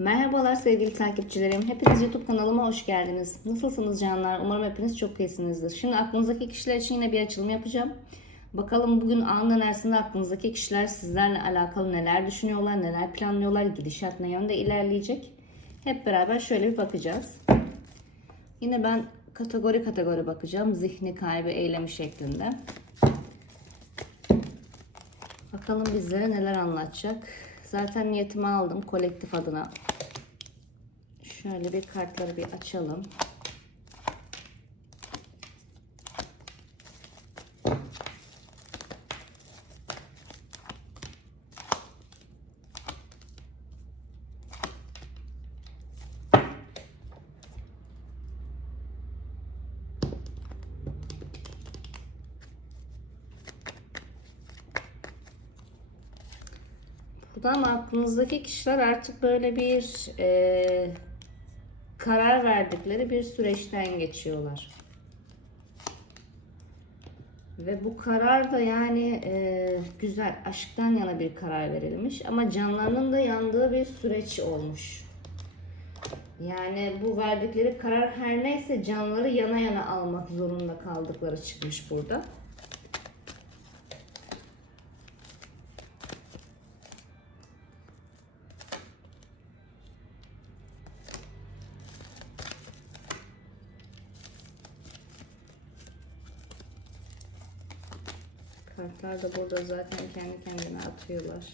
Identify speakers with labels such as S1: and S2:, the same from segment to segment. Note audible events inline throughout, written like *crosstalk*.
S1: Merhabalar sevgili takipçilerim. Hepiniz YouTube kanalıma hoş geldiniz. Nasılsınız canlar? Umarım hepiniz çok iyisinizdir. Şimdi aklınızdaki kişiler için yine bir açılım yapacağım. Bakalım bugün an enerjisinde aklınızdaki kişiler sizlerle alakalı neler düşünüyorlar, neler planlıyorlar, gidişat ne yönde ilerleyecek. Hep beraber şöyle bir bakacağız. Yine ben kategori kategori bakacağım. Zihni, kalbi, eylemi şeklinde. Bakalım bizlere neler anlatacak. Zaten niyetimi aldım kolektif adına. Şöyle bir kartları bir açalım. Burada ama aklınızdaki kişiler artık böyle bir e, karar verdikleri bir süreçten geçiyorlar. Ve bu karar da yani e, güzel, aşktan yana bir karar verilmiş ama canlarının da yandığı bir süreç olmuş. Yani bu verdikleri karar her neyse canları yana yana almak zorunda kaldıkları çıkmış burada. Kartlar da burada zaten kendi kendine atıyorlar.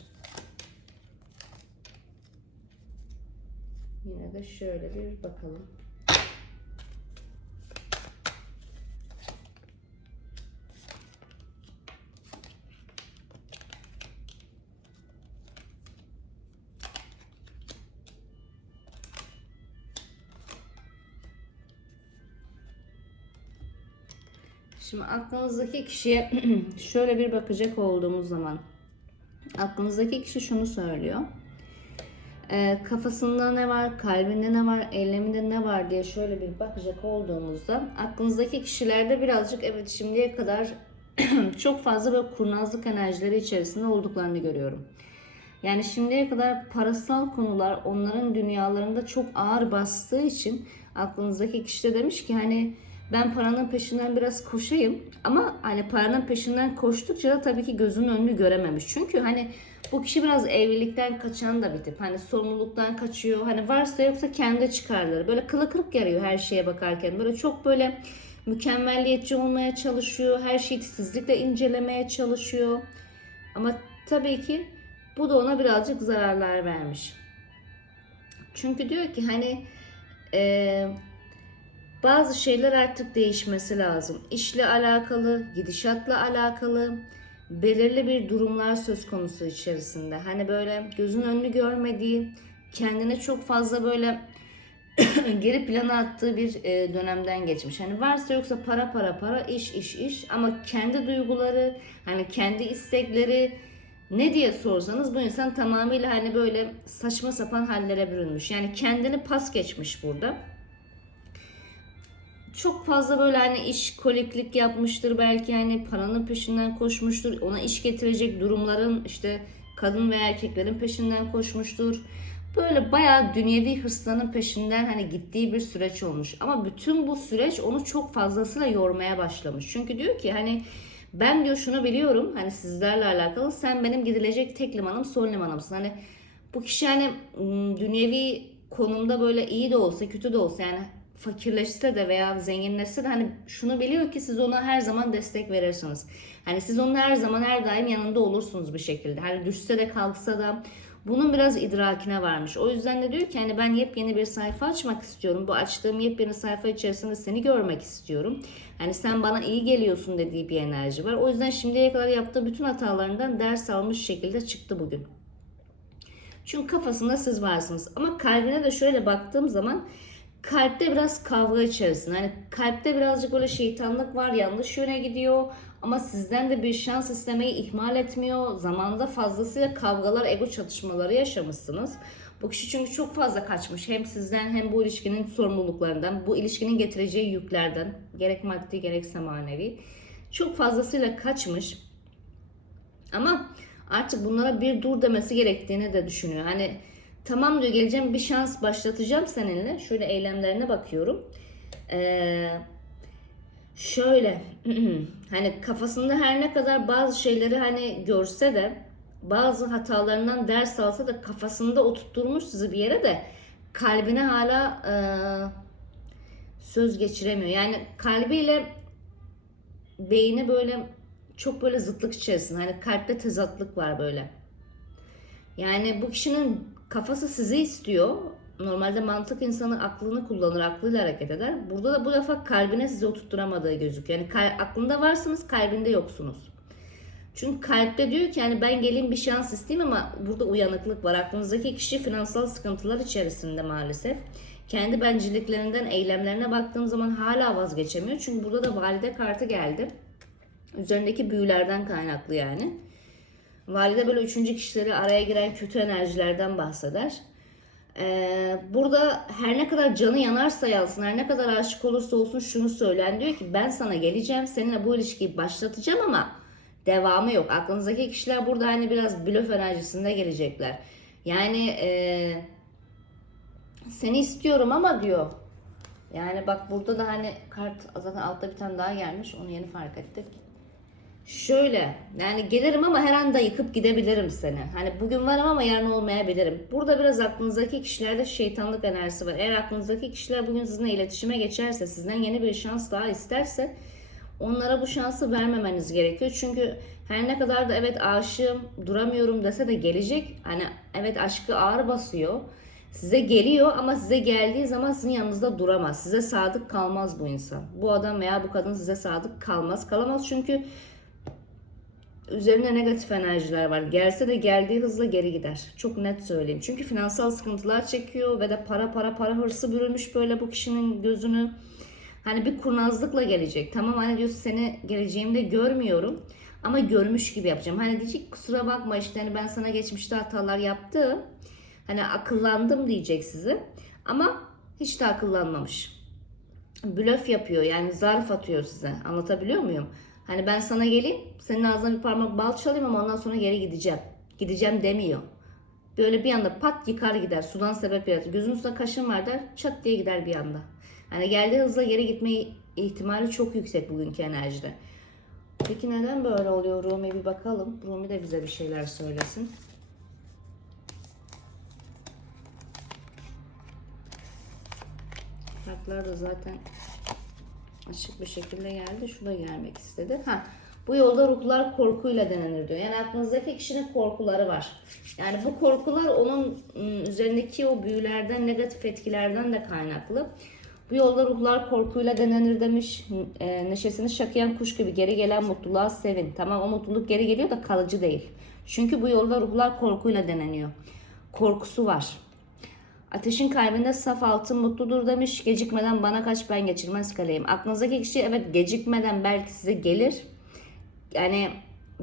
S1: Yine de şöyle bir bakalım. Şimdi aklınızdaki kişiye *clears throat* şöyle bir bakacak olduğumuz zaman aklınızdaki kişi şunu söylüyor. Ee, kafasında ne var, kalbinde ne var, eyleminde ne var diye şöyle bir bakacak olduğumuzda aklınızdaki kişilerde birazcık evet şimdiye kadar *clears throat* çok fazla böyle kurnazlık enerjileri içerisinde olduklarını görüyorum. Yani şimdiye kadar parasal konular onların dünyalarında çok ağır bastığı için aklınızdaki kişi de demiş ki hani ben paranın peşinden biraz koşayım ama hani paranın peşinden koştukça da tabii ki gözünün önünü görememiş. Çünkü hani bu kişi biraz evlilikten kaçan da bir tip. Hani sorumluluktan kaçıyor. Hani varsa yoksa kendi çıkarları. Böyle kılı kırık yarıyor her şeye bakarken. Böyle çok böyle mükemmelliyetçi olmaya çalışıyor. Her şeyi titizlikle incelemeye çalışıyor. Ama tabii ki bu da ona birazcık zararlar vermiş. Çünkü diyor ki hani eee bazı şeyler artık değişmesi lazım. İşle alakalı, gidişatla alakalı belirli bir durumlar söz konusu içerisinde. Hani böyle gözün önünü görmediği, kendine çok fazla böyle *coughs* geri plana attığı bir e, dönemden geçmiş. Hani varsa yoksa para para para, iş iş iş ama kendi duyguları, hani kendi istekleri ne diye sorsanız bu insan tamamıyla hani böyle saçma sapan hallere bürünmüş. Yani kendini pas geçmiş burada çok fazla böyle hani iş koliklik yapmıştır belki hani paranın peşinden koşmuştur. Ona iş getirecek durumların işte kadın ve erkeklerin peşinden koşmuştur. Böyle bayağı dünyevi hırslarının peşinden hani gittiği bir süreç olmuş. Ama bütün bu süreç onu çok fazlasıyla yormaya başlamış. Çünkü diyor ki hani ben diyor şunu biliyorum hani sizlerle alakalı sen benim gidilecek tek limanım son limanımsın. Hani bu kişi hani dünyevi konumda böyle iyi de olsa kötü de olsa yani fakirleşse de veya zenginleşse de hani şunu biliyor ki siz ona her zaman destek verirsiniz. Hani siz onun her zaman her daim yanında olursunuz bir şekilde. Hani düşse de kalksa da bunun biraz idrakine varmış. O yüzden de diyor ki hani ben yepyeni bir sayfa açmak istiyorum. Bu açtığım yepyeni sayfa içerisinde seni görmek istiyorum. Hani sen bana iyi geliyorsun dediği bir enerji var. O yüzden şimdiye kadar yaptığı bütün hatalarından ders almış şekilde çıktı bugün. Çünkü kafasında siz varsınız. Ama kalbine de şöyle baktığım zaman kalpte biraz kavga içerisinde. Hani kalpte birazcık böyle şeytanlık var, yanlış yöne gidiyor. Ama sizden de bir şans istemeyi ihmal etmiyor. Zamanda fazlasıyla kavgalar, ego çatışmaları yaşamışsınız. Bu kişi çünkü çok fazla kaçmış. Hem sizden hem bu ilişkinin sorumluluklarından, bu ilişkinin getireceği yüklerden, gerek maddi gerekse manevi. Çok fazlasıyla kaçmış. Ama artık bunlara bir dur demesi gerektiğini de düşünüyor. Hani tamam diyor geleceğim bir şans başlatacağım seninle. Şöyle eylemlerine bakıyorum. Ee, şöyle *clears throat* hani kafasında her ne kadar bazı şeyleri hani görse de bazı hatalarından ders alsa da kafasında oturtturmuş sizi bir yere de kalbine hala e, söz geçiremiyor. Yani kalbiyle beyni böyle çok böyle zıtlık içerisinde. Hani kalpte tezatlık var böyle. Yani bu kişinin kafası sizi istiyor. Normalde mantık insanı aklını kullanır, aklıyla hareket eder. Burada da bu defa kalbine sizi oturtturamadığı gözüküyor. Yani kal- aklında varsınız, kalbinde yoksunuz. Çünkü kalpte diyor ki yani ben geleyim bir şans isteyeyim ama burada uyanıklık var. Aklınızdaki kişi finansal sıkıntılar içerisinde maalesef. Kendi bencilliklerinden eylemlerine baktığım zaman hala vazgeçemiyor. Çünkü burada da valide kartı geldi. Üzerindeki büyülerden kaynaklı yani. Valide böyle üçüncü kişileri araya giren kötü enerjilerden bahseder. Ee, burada her ne kadar canı yanarsa yansın, her ne kadar aşık olursa olsun şunu söylen diyor ki ben sana geleceğim, seninle bu ilişkiyi başlatacağım ama devamı yok. Aklınızdaki kişiler burada hani biraz blöf enerjisinde gelecekler. Yani e, seni istiyorum ama diyor. Yani bak burada da hani kart zaten altta bir tane daha gelmiş. Onu yeni fark ettik. Şöyle yani gelirim ama her anda yıkıp gidebilirim seni. Hani bugün varım ama yarın olmayabilirim. Burada biraz aklınızdaki kişilerde şeytanlık enerjisi var. Eğer aklınızdaki kişiler bugün sizinle iletişime geçerse, sizden yeni bir şans daha isterse onlara bu şansı vermemeniz gerekiyor. Çünkü her ne kadar da evet aşığım, duramıyorum dese de gelecek. Hani evet aşkı ağır basıyor. Size geliyor ama size geldiği zaman sizin yanınızda duramaz. Size sadık kalmaz bu insan. Bu adam veya bu kadın size sadık kalmaz. Kalamaz çünkü üzerinde negatif enerjiler var. Gelse de geldiği hızla geri gider. Çok net söyleyeyim. Çünkü finansal sıkıntılar çekiyor ve de para para para hırsı bürümüş böyle bu kişinin gözünü. Hani bir kurnazlıkla gelecek. Tamam hani diyor seni geleceğimde görmüyorum. Ama görmüş gibi yapacağım. Hani diyecek kusura bakma işte hani ben sana geçmişte hatalar yaptım. Hani akıllandım diyecek size. Ama hiç de akıllanmamış. Blöf yapıyor yani zarf atıyor size. Anlatabiliyor muyum? Hani ben sana geleyim, senin ağzına bir parmak bal çalayım ama ondan sonra geri gideceğim. Gideceğim demiyor. Böyle bir anda pat yıkar gider. Sudan sebep yaratır. Üstüne kaşın var der. Çat diye gider bir anda. Hani geldiği hızla geri gitme ihtimali çok yüksek bugünkü enerjide. Peki neden böyle oluyor Rumi bir bakalım. Rumi de bize bir şeyler söylesin. Kartlar da zaten açık bir şekilde geldi. Şu da gelmek istedi. Ha, bu yolda ruhlar korkuyla denenir diyor. Yani aklınızdaki kişinin korkuları var. Yani bu korkular onun ım, üzerindeki o büyülerden, negatif etkilerden de kaynaklı. Bu yolda ruhlar korkuyla denenir demiş. E, neşesini şakıyan kuş gibi geri gelen mutluluğa sevin. Tamam o mutluluk geri geliyor da kalıcı değil. Çünkü bu yolda ruhlar korkuyla deneniyor. Korkusu var. Ateşin kalbinde saf altın mutludur demiş. Gecikmeden bana kaç ben geçirmez kaleyim. Aklınızdaki kişi evet gecikmeden belki size gelir. Yani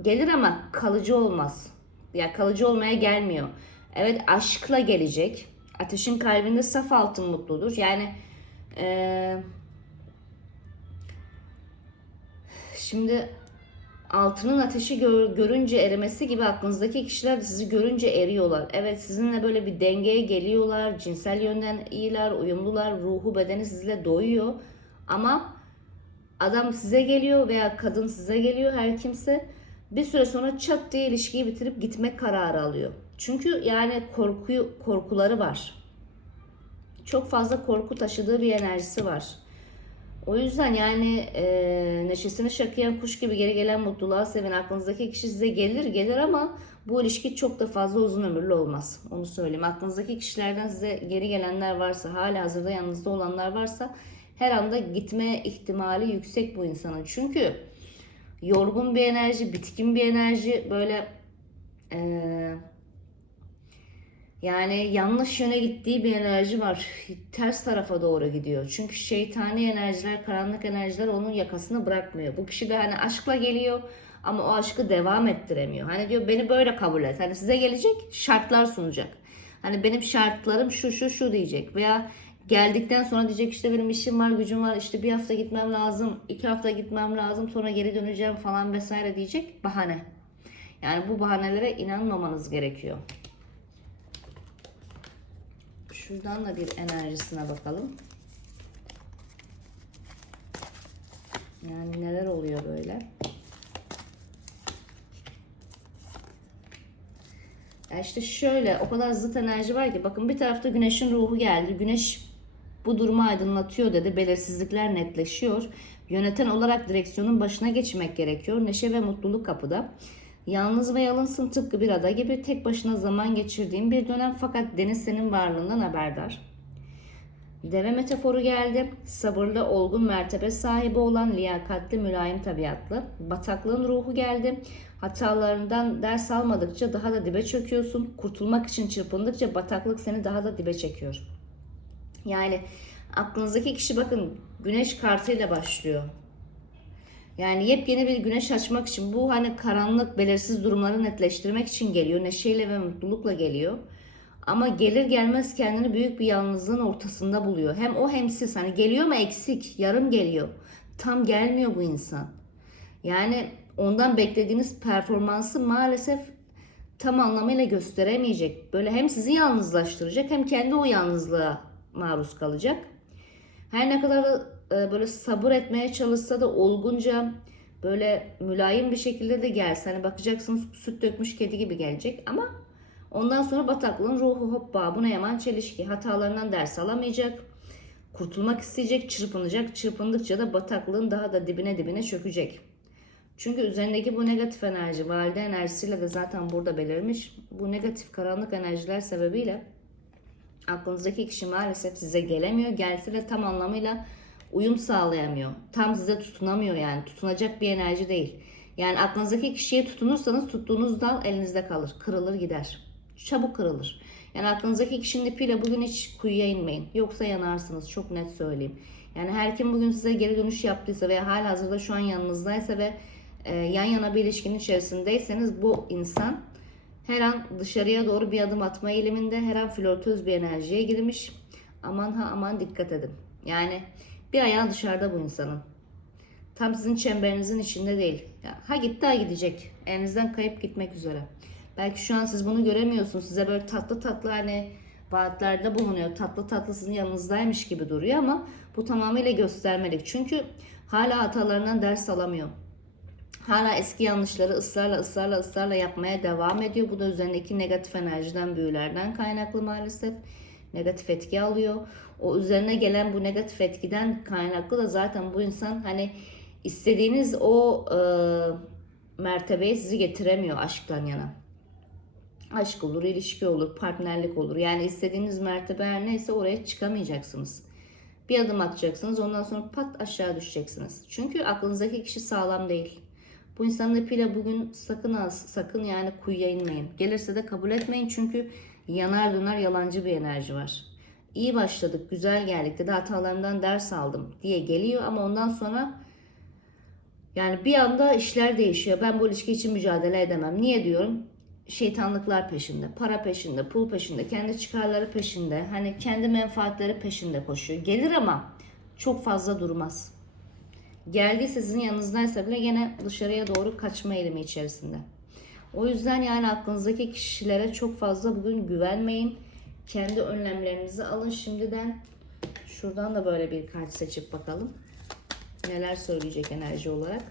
S1: gelir ama kalıcı olmaz. Ya kalıcı olmaya gelmiyor. Evet aşkla gelecek. Ateşin kalbinde saf altın mutludur. Yani ee, şimdi altının ateşi gör, görünce erimesi gibi aklınızdaki kişiler sizi görünce eriyorlar. Evet sizinle böyle bir dengeye geliyorlar. Cinsel yönden iyiler, uyumlular. Ruhu, bedeni sizinle doyuyor. Ama adam size geliyor veya kadın size geliyor her kimse. Bir süre sonra çat diye ilişkiyi bitirip gitmek kararı alıyor. Çünkü yani korkuyu korkuları var. Çok fazla korku taşıdığı bir enerjisi var. O yüzden yani e, neşesini şakıyan kuş gibi geri gelen mutluluğa seven aklınızdaki kişi size gelir gelir ama bu ilişki çok da fazla uzun ömürlü olmaz. Onu söyleyeyim. Aklınızdaki kişilerden size geri gelenler varsa, hala hazırda yanınızda olanlar varsa her anda gitme ihtimali yüksek bu insanın. Çünkü yorgun bir enerji, bitkin bir enerji böyle eee yani yanlış yöne gittiği bir enerji var. Ters tarafa doğru gidiyor. Çünkü şeytani enerjiler, karanlık enerjiler onun yakasını bırakmıyor. Bu kişi de hani aşkla geliyor ama o aşkı devam ettiremiyor. Hani diyor beni böyle kabul et. Hani size gelecek şartlar sunacak. Hani benim şartlarım şu şu şu diyecek. Veya geldikten sonra diyecek işte benim işim var, gücüm var. işte bir hafta gitmem lazım, iki hafta gitmem lazım. Sonra geri döneceğim falan vesaire diyecek. Bahane. Yani bu bahanelere inanmamanız gerekiyor. Şuradan da bir enerjisine bakalım. Yani neler oluyor böyle? Ya işte şöyle o kadar zıt enerji var ki bakın bir tarafta güneşin ruhu geldi. Güneş bu durumu aydınlatıyor dedi. Belirsizlikler netleşiyor. Yöneten olarak direksiyonun başına geçmek gerekiyor. Neşe ve mutluluk kapıda. Yalnız ve yalınsın tıpkı bir ada gibi tek başına zaman geçirdiğim bir dönem fakat deniz senin varlığından haberdar. Deve metaforu geldi. Sabırlı, olgun mertebe sahibi olan liyakatli, mülayim tabiatlı. Bataklığın ruhu geldi. Hatalarından ders almadıkça daha da dibe çöküyorsun. Kurtulmak için çırpındıkça bataklık seni daha da dibe çekiyor. Yani aklınızdaki kişi bakın güneş kartıyla başlıyor. Yani yepyeni bir güneş açmak için bu hani karanlık belirsiz durumları netleştirmek için geliyor. Neşeyle ve mutlulukla geliyor. Ama gelir gelmez kendini büyük bir yalnızlığın ortasında buluyor. Hem o hem siz. Hani geliyor mu eksik, yarım geliyor. Tam gelmiyor bu insan. Yani ondan beklediğiniz performansı maalesef tam anlamıyla gösteremeyecek. Böyle hem sizi yalnızlaştıracak hem kendi o yalnızlığa maruz kalacak. Her ne kadar böyle sabır etmeye çalışsa da olgunca böyle mülayim bir şekilde de gelse hani bakacaksınız süt dökmüş kedi gibi gelecek ama ondan sonra bataklığın ruhu hoppa buna yaman çelişki hatalarından ders alamayacak kurtulmak isteyecek çırpınacak çırpındıkça da bataklığın daha da dibine dibine çökecek. Çünkü üzerindeki bu negatif enerji valide enerjisiyle de zaten burada belirmiş. Bu negatif karanlık enerjiler sebebiyle aklınızdaki kişi maalesef size gelemiyor. Gelse de tam anlamıyla uyum sağlayamıyor. Tam size tutunamıyor yani. Tutunacak bir enerji değil. Yani aklınızdaki kişiye tutunursanız tuttuğunuz dal elinizde kalır. Kırılır gider. Çabuk kırılır. Yani aklınızdaki kişinin ipiyle bugün hiç kuyuya inmeyin. Yoksa yanarsınız. Çok net söyleyeyim. Yani her kim bugün size geri dönüş yaptıysa veya hala hazırda şu an yanınızdaysa ve e, yan yana bir ilişkinin içerisindeyseniz bu insan her an dışarıya doğru bir adım atma eğiliminde, her an flörtöz bir enerjiye girmiş. Aman ha aman dikkat edin. Yani bir ayağı dışarıda bu insanın. Tam sizin çemberinizin içinde değil. Ya, ha gitti ha gidecek. Elinizden kayıp gitmek üzere. Belki şu an siz bunu göremiyorsunuz. Size böyle tatlı tatlı hani vaatlerde bulunuyor. Tatlı tatlı sizin yanınızdaymış gibi duruyor ama bu tamamıyla göstermelik. Çünkü hala hatalarından ders alamıyor. Hala eski yanlışları ısrarla ısrarla ısrarla yapmaya devam ediyor. Bu da üzerindeki negatif enerjiden, büyülerden kaynaklı maalesef. Negatif etki alıyor. O üzerine gelen bu negatif etkiden kaynaklı da zaten bu insan hani istediğiniz o e, mertebeye sizi getiremiyor aşktan yana. Aşk olur, ilişki olur, partnerlik olur. Yani istediğiniz mertebe her neyse oraya çıkamayacaksınız. Bir adım atacaksınız ondan sonra pat aşağı düşeceksiniz. Çünkü aklınızdaki kişi sağlam değil. Bu insanın ipiyle bugün sakın az, sakın yani kuyuya inmeyin. Gelirse de kabul etmeyin çünkü yanar döner yalancı bir enerji var. İyi başladık, güzel geldik dedi hatalarımdan ders aldım diye geliyor ama ondan sonra yani bir anda işler değişiyor. Ben bu ilişki için mücadele edemem. Niye diyorum? Şeytanlıklar peşinde, para peşinde, pul peşinde, kendi çıkarları peşinde, hani kendi menfaatleri peşinde koşuyor. Gelir ama çok fazla durmaz geldiyse sizin yanınızdaysa bile gene dışarıya doğru kaçma eğilimi içerisinde. O yüzden yani aklınızdaki kişilere çok fazla bugün güvenmeyin. Kendi önlemlerinizi alın şimdiden. Şuradan da böyle bir kart seçip bakalım. Neler söyleyecek enerji olarak.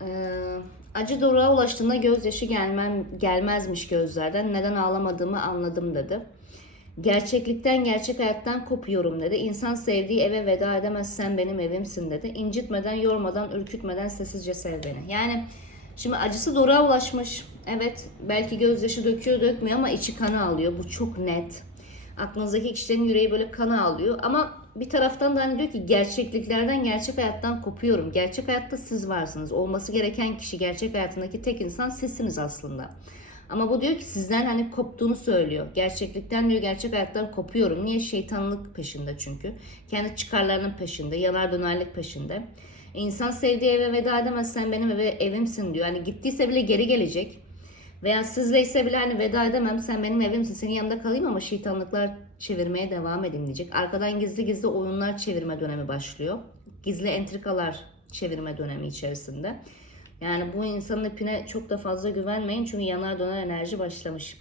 S1: Ee, acı doruğa ulaştığında gözyaşı gelmem, gelmezmiş gözlerden. Neden ağlamadığımı anladım dedi. Gerçeklikten, gerçek hayattan kopuyorum dedi. İnsan sevdiği eve veda edemez sen benim evimsin dedi. İncitmeden, yormadan, ürkütmeden sessizce sev beni. Yani şimdi acısı doruğa ulaşmış. Evet belki gözyaşı döküyor dökmüyor ama içi kana alıyor. Bu çok net. Aklınızdaki kişilerin yüreği böyle kana alıyor. Ama bir taraftan da hani diyor ki gerçekliklerden, gerçek hayattan kopuyorum. Gerçek hayatta siz varsınız. Olması gereken kişi gerçek hayatındaki tek insan sizsiniz aslında. Ama bu diyor ki sizden hani koptuğunu söylüyor. Gerçeklikten diyor gerçek hayattan kopuyorum. Niye? Şeytanlık peşinde çünkü. Kendi çıkarlarının peşinde, yanar dönerlik peşinde. İnsan sevdiği eve veda edemez sen benim eve evimsin diyor. Hani gittiyse bile geri gelecek. Veya sizleyse bile hani veda edemem sen benim evimsin senin yanında kalayım ama şeytanlıklar çevirmeye devam edeyim diyecek. Arkadan gizli gizli oyunlar çevirme dönemi başlıyor. Gizli entrikalar çevirme dönemi içerisinde. Yani bu insanın ipine çok da fazla güvenmeyin çünkü yanar döner enerji başlamış.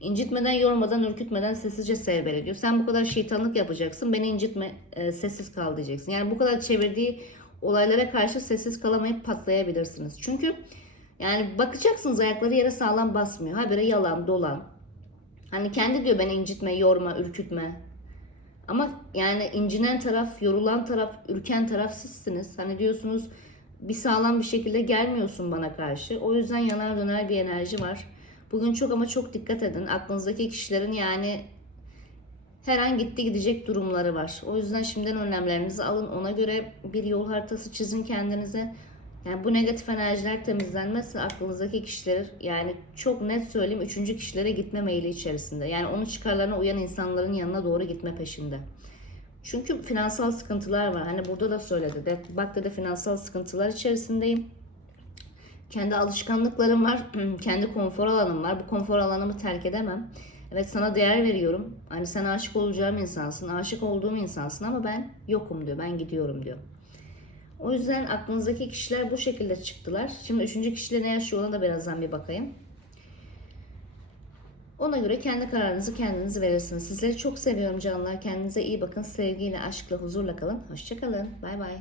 S1: İncitmeden, yormadan, ürkütmeden sessizce sever ediyor. Sen bu kadar şeytanlık yapacaksın, beni incitme, e, sessiz kal diyeceksin. Yani bu kadar çevirdiği olaylara karşı sessiz kalamayıp patlayabilirsiniz. Çünkü yani bakacaksınız ayakları yere sağlam basmıyor. Habire yalan, dolan. Hani kendi diyor beni incitme, yorma, ürkütme. Ama yani incinen taraf, yorulan taraf, ürken taraf sizsiniz. Hani diyorsunuz bir sağlam bir şekilde gelmiyorsun bana karşı. O yüzden yanar döner bir enerji var. Bugün çok ama çok dikkat edin. Aklınızdaki kişilerin yani her an gitti gidecek durumları var. O yüzden şimdiden önlemlerinizi alın. Ona göre bir yol haritası çizin kendinize. Yani bu negatif enerjiler temizlenmezse aklınızdaki kişiler yani çok net söyleyeyim üçüncü kişilere gitme meyli içerisinde. Yani onun çıkarlarına uyan insanların yanına doğru gitme peşinde. Çünkü finansal sıkıntılar var. Hani burada da söyledi. De, bak dedi finansal sıkıntılar içerisindeyim. Kendi alışkanlıklarım var. Kendi konfor alanım var. Bu konfor alanımı terk edemem. Evet sana değer veriyorum. Hani sen aşık olacağım insansın. Aşık olduğum insansın ama ben yokum diyor. Ben gidiyorum diyor. O yüzden aklınızdaki kişiler bu şekilde çıktılar. Şimdi üçüncü kişiyle ne yaşıyor ona da birazdan bir bakayım. Ona göre kendi kararınızı kendiniz verirsiniz. Sizleri çok seviyorum canlar. Kendinize iyi bakın. Sevgiyle, aşkla, huzurla kalın. Hoşçakalın. Bay bay.